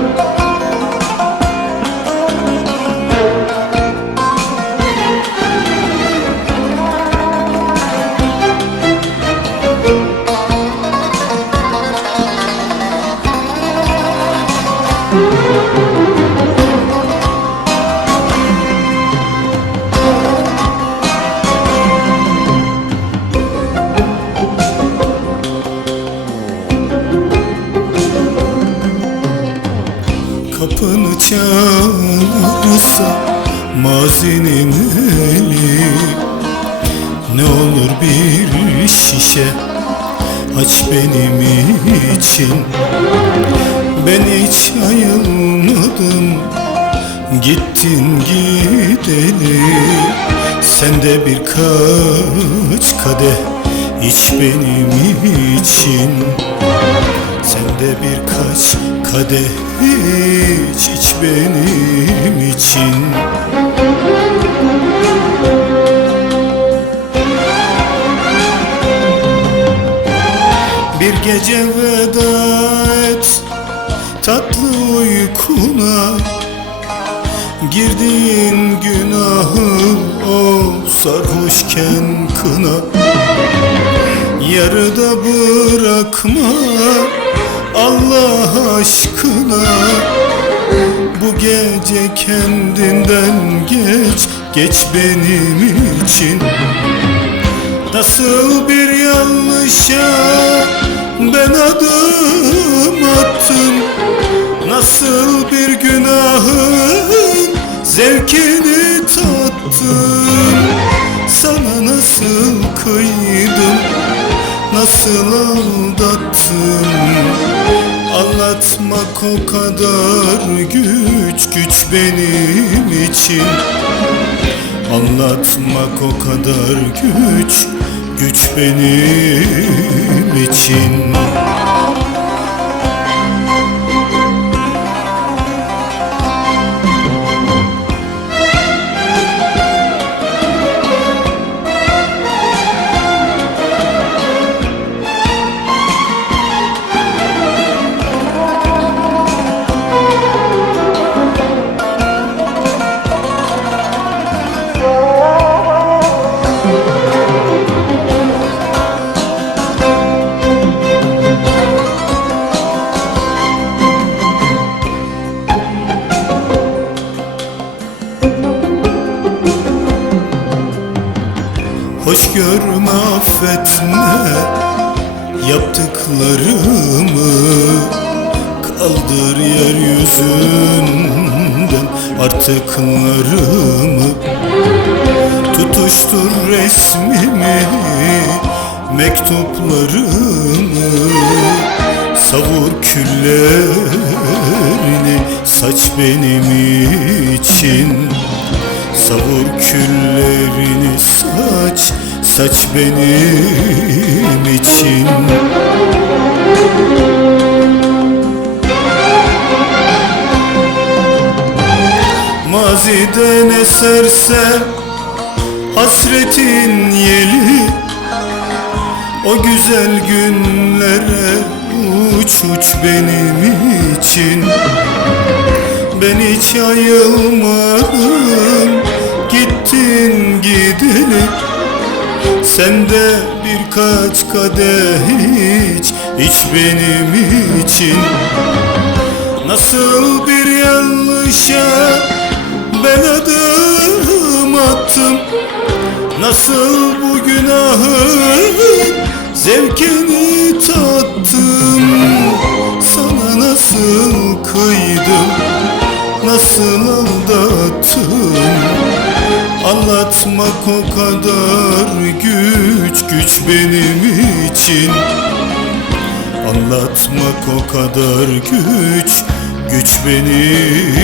Lord. kapını çalarsa Mazinin eli Ne olur bir şişe Aç benim için. Ben hiç ayılmadım Gittin gideli. Sen de birkaç kadeh iç benim için de birkaç kadeh iç iç benim için. Bir gece veda et tatlı uykuna. Girdiğin günahı o sarhoşken kına. Yarıda bırakma Allah aşkına. Bu gece kendinden geç Geç benim için. Nasıl bir yanlışa ben adım attım. Nasıl bir günahın zevkini tattım. Sana nasıl kıydım, nasıl aldattım Anlatmak o kadar güç güç benim için. Anlatmak o kadar güç güç benim için görme affetme. Yaptıklarımı Kaldır yeryüzünden. Artıklarımı Tutuştur resmimi, mektuplarımı Savur küllerini. Saç benim için Savur küllerini saç, saç benim için. Maziden eserse hasretin yeli O güzel günlere uç uç benim için. Ben hiç ayılmadım Gittin gideli Sen de birkaç kadeh iç iç benim için. Nasıl bir yanlışa ben adım attım? Nasıl bu günahın zevkini Anlatmak o kadar güç güç benim için. Anlatmak o kadar güç güç benim